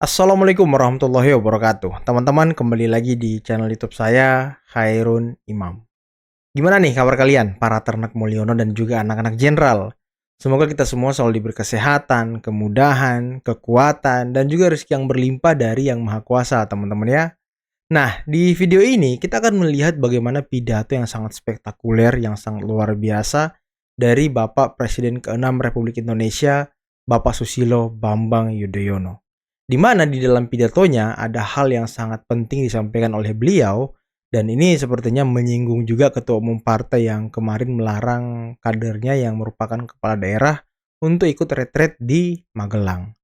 Assalamualaikum warahmatullahi wabarakatuh. Teman-teman, kembali lagi di channel YouTube saya, Khairun Imam. Gimana nih kabar kalian, para ternak Mulyono dan juga anak-anak jenderal? Semoga kita semua selalu diberi kesehatan, kemudahan, kekuatan, dan juga rezeki yang berlimpah dari Yang Maha Kuasa, teman-teman ya. Nah, di video ini kita akan melihat bagaimana pidato yang sangat spektakuler, yang sangat luar biasa dari Bapak Presiden ke-6 Republik Indonesia, Bapak Susilo Bambang Yudhoyono. Di mana di dalam pidatonya ada hal yang sangat penting disampaikan oleh beliau, dan ini sepertinya menyinggung juga Ketua Umum Partai yang kemarin melarang kadernya yang merupakan kepala daerah untuk ikut retret di Magelang.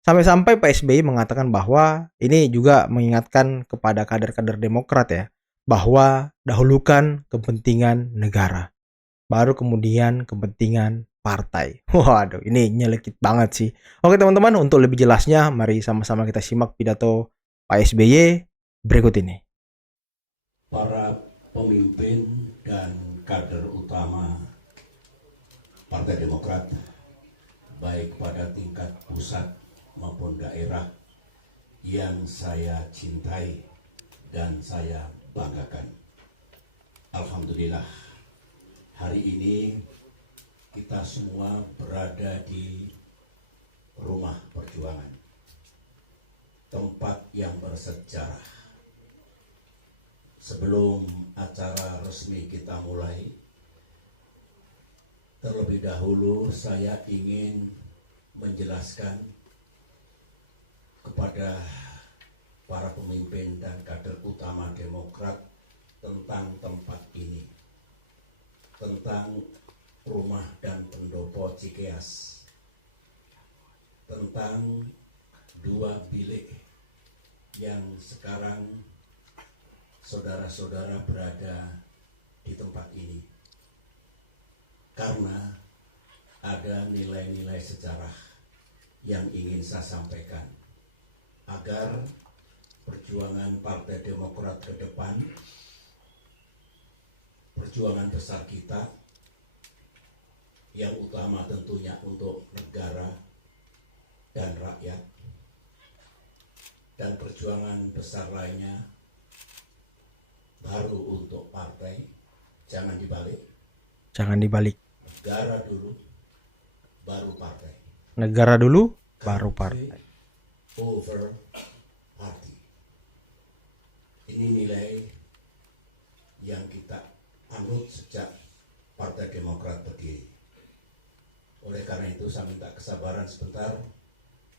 Sampai-sampai Pak SBY mengatakan bahwa ini juga mengingatkan kepada kader-kader Demokrat ya, bahwa dahulukan kepentingan negara, baru kemudian kepentingan partai. Waduh, ini nyelekit banget sih. Oke teman-teman, untuk lebih jelasnya, mari sama-sama kita simak pidato Pak SBY berikut ini. Para pemimpin dan kader utama Partai Demokrat, baik pada tingkat pusat maupun daerah, yang saya cintai dan saya banggakan. Alhamdulillah, hari ini kita semua berada di rumah perjuangan, tempat yang bersejarah. Sebelum acara resmi kita mulai, terlebih dahulu saya ingin menjelaskan kepada para pemimpin dan kader utama Demokrat tentang tempat ini, tentang rumah dan pendopo Cikeas, tentang dua bilik yang sekarang saudara-saudara berada di tempat ini, karena ada nilai-nilai sejarah yang ingin saya sampaikan agar perjuangan Partai Demokrat ke depan, perjuangan besar kita yang utama tentunya untuk negara dan rakyat, dan perjuangan besar lainnya baru untuk partai. Jangan dibalik. Jangan dibalik. Negara dulu, baru partai. Negara dulu, baru partai. Over party. Ini nilai yang kita anut sejak Partai Demokrat berdiri. Oleh karena itu saya minta kesabaran sebentar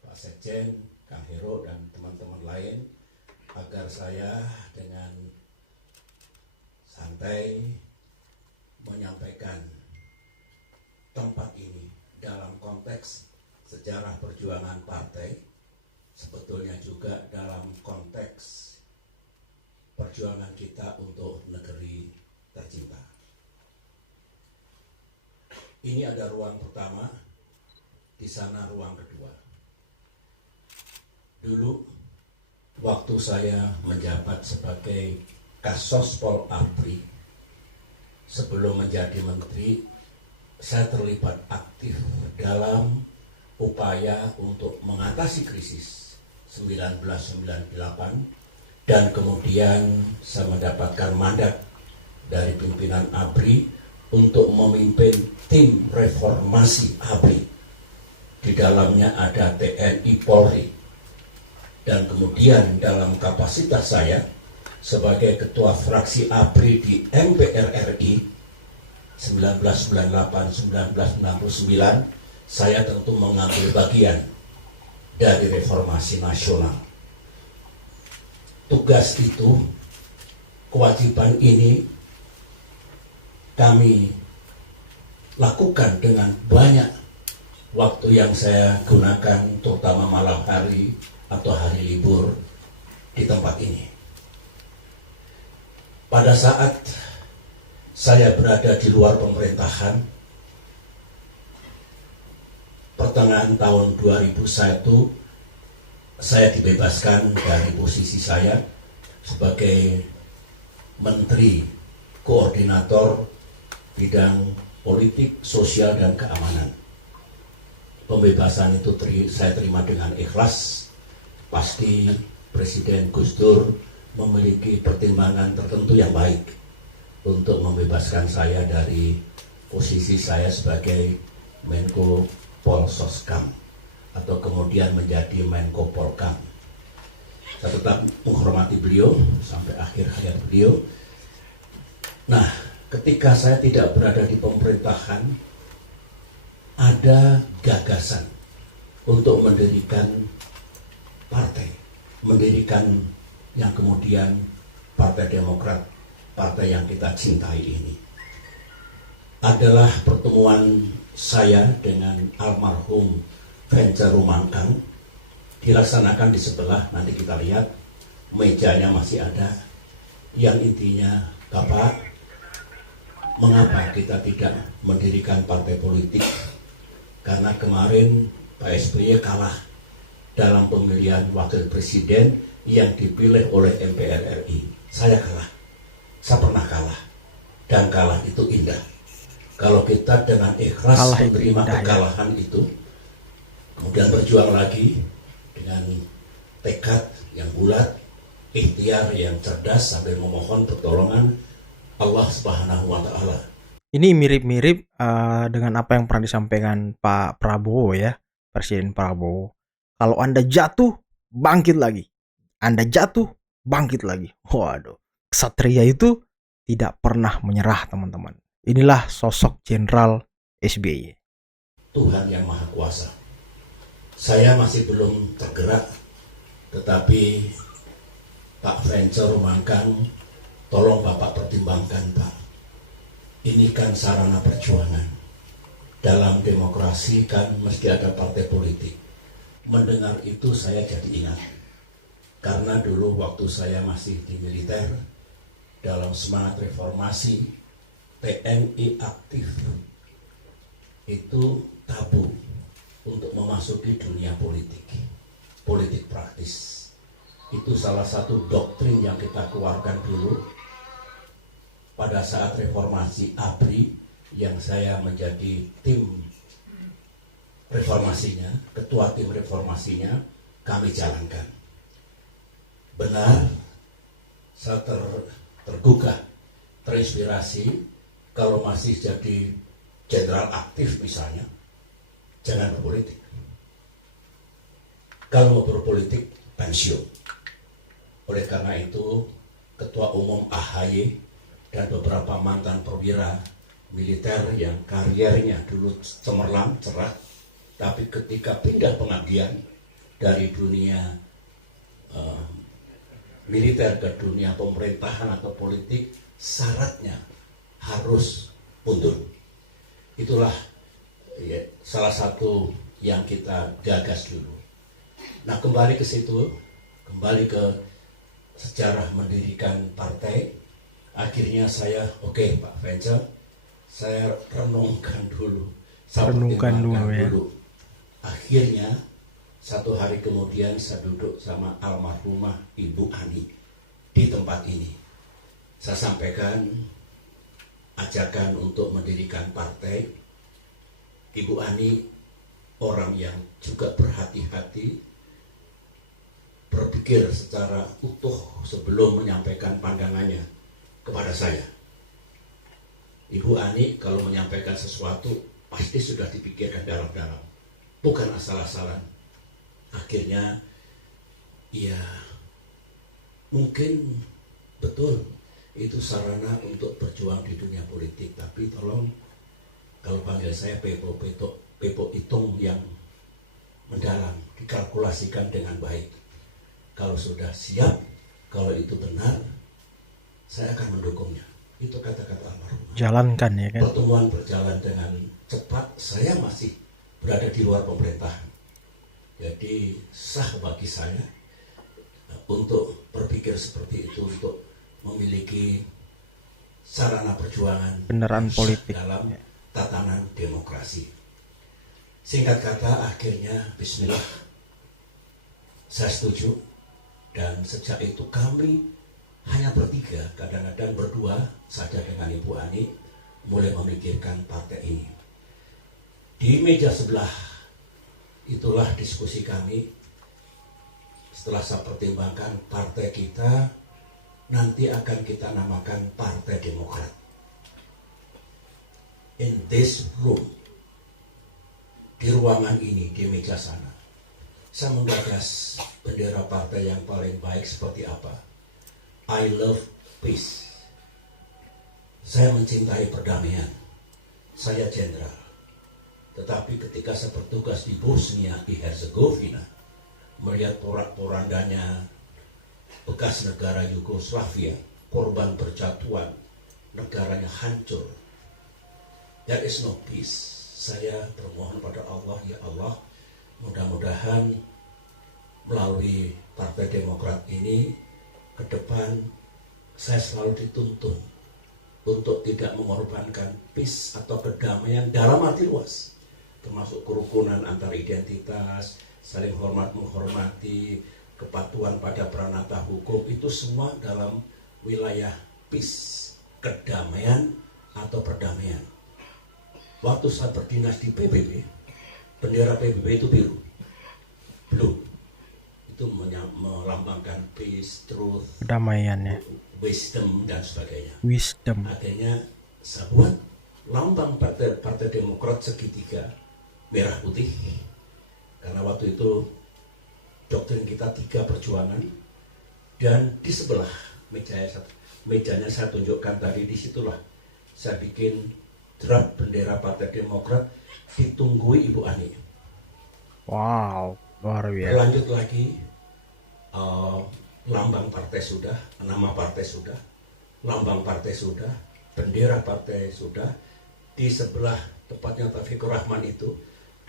Pak Sekjen, Kang Hero dan teman-teman lain, agar saya dengan santai menyampaikan tempat ini dalam konteks sejarah perjuangan partai, sebetulnya juga dalam konteks perjuangan kita untuk negeri tercinta. Ini ada ruang pertama, di sana ruang kedua. Dulu waktu saya menjabat sebagai Kasospol ABRI, sebelum menjadi menteri, saya terlibat aktif dalam upaya untuk mengatasi krisis 1998, dan kemudian saya mendapatkan mandat dari pimpinan ABRI untuk memimpin tim reformasi ABRI. Di dalamnya ada TNI Polri, dan kemudian dalam kapasitas saya sebagai ketua fraksi ABRI di MPR RI 1998-1999, saya tentu mengambil bagian dari reformasi nasional. Tugas itu, kewajiban ini kami lakukan dengan banyak waktu yang saya gunakan, terutama malam hari atau hari libur di tempat ini. Pada saat saya berada di luar pemerintahan, pertengahan tahun 2001, saya dibebaskan dari posisi saya sebagai Menteri Koordinator Bidang Politik, Sosial, dan Keamanan. Pembebasan itu saya terima dengan ikhlas, pasti Presiden Gus Dur memiliki pertimbangan tertentu yang baik untuk membebaskan saya dari posisi saya sebagai Menko Polsoskam atau kemudian menjadi Menko Polkam. Saya tetap menghormati beliau sampai akhir hayat beliau. Nah, ketika saya tidak berada di pemerintahan, ada gagasan untuk mendirikan partai, mendirikan yang kemudian Partai Demokrat, partai yang kita cintai ini. Adalah pertemuan saya dengan almarhum Vencer Rumangkang, dilaksanakan di sebelah, nanti kita lihat mejanya masih ada, yang intinya, Bapak, mengapa kita tidak mendirikan partai politik? Karena kemarin Pak SBY kalah dalam pemilihan wakil presiden yang dipilih oleh MPR RI. Saya kalah, saya pernah kalah, dan kalah itu indah. Kalau kita dengan ikhlas menerima kekalahan itu, kemudian berjuang lagi dengan tekad yang bulat, ikhtiar yang cerdas sambil memohon pertolongan Allah Subhanahu wa Ta'ala. Ini mirip-mirip dengan apa yang pernah disampaikan Pak Prabowo ya, Presiden Prabowo. Kalau Anda jatuh, bangkit lagi. Anda jatuh, bangkit lagi. Waduh, Ksatria itu tidak pernah menyerah, teman-teman. Inilah sosok Jenderal SBY. Tuhan yang Maha Kuasa. Saya masih belum tergerak, tetapi Pak Vencer Rumangkang, tolong Bapak pertimbangkan, Pak. Ini kan sarana perjuangan. Dalam demokrasi kan mesti ada partai politik. Mendengar itu saya jadi ingat. Karena dulu waktu saya masih di militer, dalam semangat reformasi, TNI aktif itu tabu untuk memasuki dunia politik, politik praktis. Itu salah satu doktrin yang kita keluarkan dulu pada saat reformasi ABRI, yang saya menjadi tim reformasinya, ketua tim reformasinya, kami jalankan. Benar, saya tergugah, terinspirasi. Kalau masih jadi jenderal aktif misalnya, jangan berpolitik. Kalau mau berpolitik, pensiun. Oleh karena itu, Ketua Umum AHY dan beberapa mantan perwira militer yang karirnya dulu cemerlang, cerah, tapi ketika pindah pengabdian dari dunia militer ke dunia pemerintahan atau politik, syaratnya harus mundur. Itulah ya, salah satu yang kita gagas dulu. Nah, kembali ke situ, kembali ke sejarah mendirikan partai. Akhirnya saya, oke, Pak Vencer, saya renungkan dulu, saya Renungkan dulu, ya. Akhirnya satu hari kemudian saya duduk sama almarhumah Ibu Ani di tempat ini. Saya sampaikan ajakan untuk mendirikan partai. Ibu Ani orang yang juga berhati-hati, berpikir secara utuh sebelum menyampaikan pandangannya kepada saya. Ibu Ani kalau menyampaikan sesuatu pasti sudah dipikirkan dalam-dalam, bukan asal-asalan. Akhirnya ya mungkin betul itu sarana untuk berjuang di dunia politik, tapi tolong kalau panggil saya Pepo hitung yang mendalam, dikalkulasikan dengan baik. Kalau sudah siap, kalau itu benar, saya akan mendukungnya. Itu kata-kata almarhum. Jalankan ya kan. Pertemuan berjalan dengan cepat, saya masih berada di luar pemerintahan. Jadi sah bagi saya untuk berpikir seperti itu, untuk memiliki sarana perjuangan Beneran politik dalam ya. tatanan demokrasi. Singkat kata, akhirnya bismillah, saya setuju. Dan sejak itu kami hanya bertiga, kadang-kadang berdua saja dengan Ibu Ani, mulai memikirkan partai ini. Di meja sebelah itulah diskusi kami. Setelah saya pertimbangkan, partai kita nanti akan kita namakan Partai Demokrat. In this room, di ruangan ini, di meja sana, saya menggagas bendera partai yang paling baik seperti apa. I love peace. Saya mencintai perdamaian. Saya jenderal. Tetapi ketika saya bertugas di Bosnia, di Herzegovina, melihat porak-porandanya bekas negara Yugoslavia, korban berjatuhan, negaranya hancur. There is no peace. Saya bermohon pada Allah, ya Allah, mudah-mudahan melalui Partai Demokrat ini ke depan saya selalu dituntun untuk tidak mengorbankan peace atau kedamaian dalam arti luas, termasuk kerukunan antar identitas, saling hormat menghormati, kepatuhan pada peranata hukum, itu semua dalam wilayah peace, kedamaian atau perdamaian. Waktu saya berdinas di PBB, bendera PBB itu biru, blue, itu melambangkan peace, truth, Kedamaian ya. wisdom dan sebagainya. Wisdom. Akhirnya saya buat lambang Partai Demokrat segitiga merah putih, karena waktu itu doktrin kita 3 perjuangan, dan di sebelah mejanya saya tunjukkan tadi, disitulah saya bikin draft bendera Partai Demokrat, ditunggui Ibu Ani. Wow, luar biasa. Lanjut lagi, lambang partai sudah, nama partai sudah, lambang partai sudah, bendera partai sudah. Di sebelah tepatnya Taufikur Rahman itu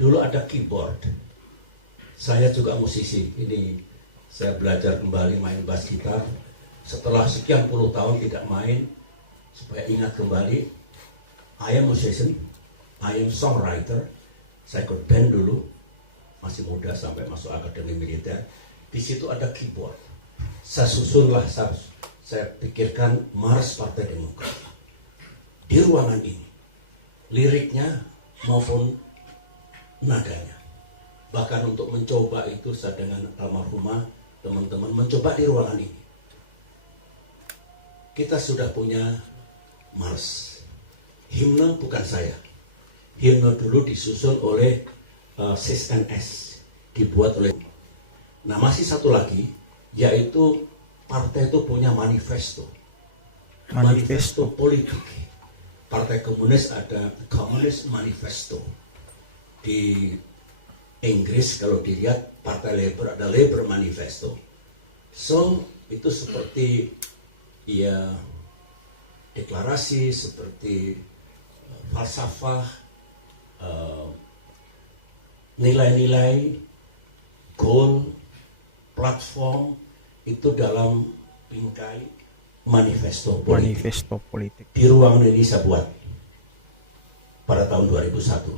dulu ada keyboard. Saya juga musisi, ini saya belajar kembali main bass gitar setelah sekian puluh tahun tidak main, supaya ingat kembali. I am musician, I am songwriter. Saya ikut band dulu, masih muda sampai masuk akademi militer. Di situ ada keyboard. Saya susunlah, saya pikirkan Mars Partai Demokrat di ruangan ini, liriknya maupun nadanya. Bahkan untuk mencoba itu saya dengan almarhumah teman-teman mencoba di ruangan ini. Kita sudah punya Mars. Himne bukan saya. Himne dulu disusun oleh SISNS, dibuat oleh. Nah, masih satu lagi, yaitu partai itu punya manifesto. Manifesto politik. Partai Komunis ada Communist Manifesto. Di Inggris kalau dilihat Partai Labour ada Labour Manifesto. So, itu seperti ya deklarasi, seperti falsafah, nilai-nilai, goal, platform, itu dalam bingkai manifesto politik. Manifesto politik. Di ruangan ini saya buat pada tahun 2001.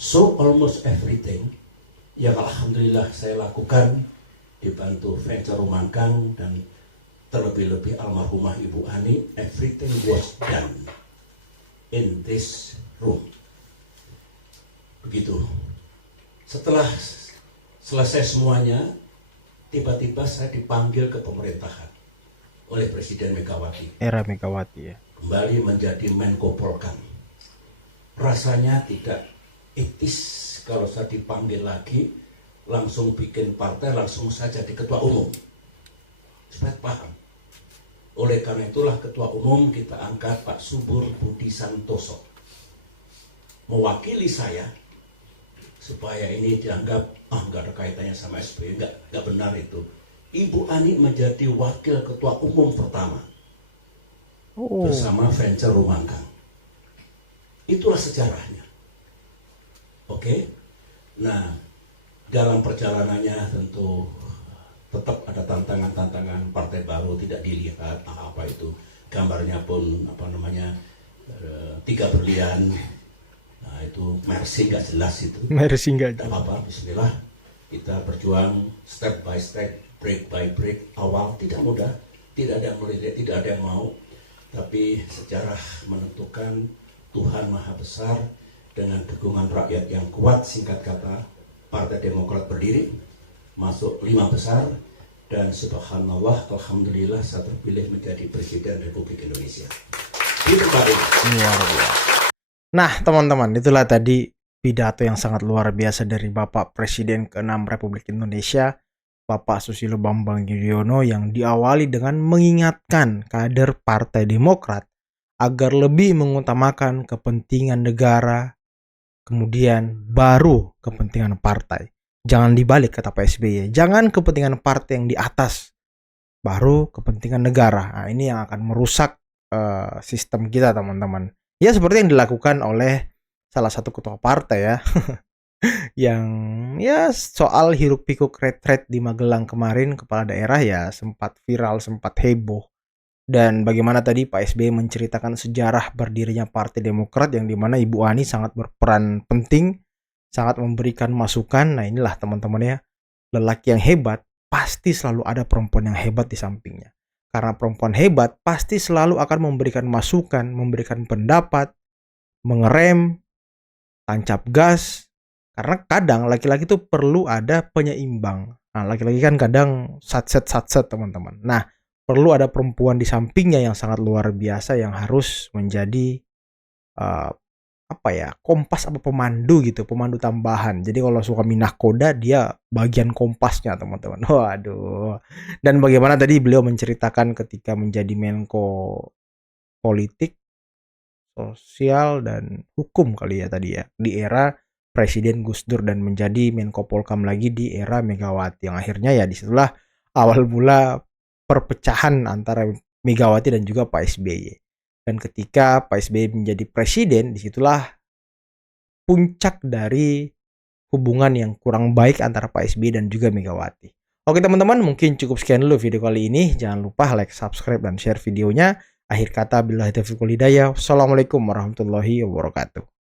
So almost everything yang alhamdulillah saya lakukan dibantu Venture Rumangkang dan terlebih-lebih almarhumah Ibu Ani, everything was done in this room. Begitu. Setelah selesai semuanya, tiba-tiba saya dipanggil ke pemerintahan oleh Presiden Megawati. Era Megawati ya. Kembali menjadi Menko Polkam. Rasanya tidak etis kalau saya dipanggil lagi, langsung bikin partai, langsung saja jadi ketua umum. Supaya paham. Oleh karena itulah ketua umum kita angkat Pak Subur Budi Santoso mewakili saya, supaya ini dianggap nggak ada kaitannya sama SBY, nggak benar itu. Ibu Ani menjadi wakil ketua umum pertama bersama Venture Rumangkang. Itulah sejarahnya. Oke. Nah, dalam perjalanannya tentu tetap ada tantangan-tantangan, partai baru tidak dilihat apa itu, gambarnya pun tiga berlian. Nah, itu Mercy nggak jelas itu. Mercy nggak jelas. Apa-apa, Bismillah, kita berjuang step by step, break by break. Awal tidak mudah, tidak ada yang melihat, tidak ada yang mau, tapi sejarah menentukan. Tuhan Maha Besar dengan dukungan rakyat yang kuat, singkat kata Partai Demokrat berdiri. masuk 5 besar, dan subhanallah, alhamdulillah saya terpilih menjadi Presiden Republik Indonesia. Itu Pak. Luar biasa. Nah, teman-teman, itulah tadi pidato yang sangat luar biasa dari Bapak Presiden ke-6 Republik Indonesia, Bapak Susilo Bambang Yudhoyono, yang diawali dengan mengingatkan kader Partai Demokrat agar lebih mengutamakan kepentingan negara, kemudian baru kepentingan partai. Jangan dibalik, kata Pak SBY. Jangan kepentingan partai yang di atas, baru kepentingan negara. Nah, ini yang akan merusak sistem kita, teman-teman. Ya, seperti yang dilakukan oleh salah satu ketua partai ya, yang ya soal hiruk pikuk retret di Magelang kemarin, kepala daerah ya sempat viral, sempat heboh. Dan bagaimana tadi Pak SBY menceritakan sejarah berdirinya Partai Demokrat, yang dimana Ibu Ani sangat berperan penting, sangat memberikan masukan. Nah, inilah teman-teman ya, lelaki yang hebat pasti selalu ada perempuan yang hebat di sampingnya. Karena perempuan hebat pasti selalu akan memberikan masukan, memberikan pendapat, mengerem, tancap gas. Karena kadang laki-laki itu perlu ada penyeimbang. Nah, laki-laki kan kadang satset teman-teman. Nah, perlu ada perempuan di sampingnya yang sangat luar biasa, yang harus menjadi kompas apa pemandu gitu, pemandu tambahan. Jadi kalau suami nahkoda, dia bagian kompasnya, teman-teman. Waduh. Dan bagaimana tadi beliau menceritakan ketika menjadi Menko Politik, Sosial, dan Hukum kali ya tadi ya, di era Presiden Gus Dur, dan menjadi Menko Polkam lagi di era Megawati, yang akhirnya ya disitulah awal mula perpecahan antara Megawati dan juga Pak SBY. Dan ketika Pak SBY menjadi presiden, disitulah puncak dari hubungan yang kurang baik antara Pak SBY dan juga Megawati. Oke teman-teman, mungkin cukup sekian dulu video kali ini. Jangan lupa like, subscribe, dan share videonya. Akhir kata, billahi taufiq wal hidayah. Wassalamualaikum warahmatullahi wabarakatuh.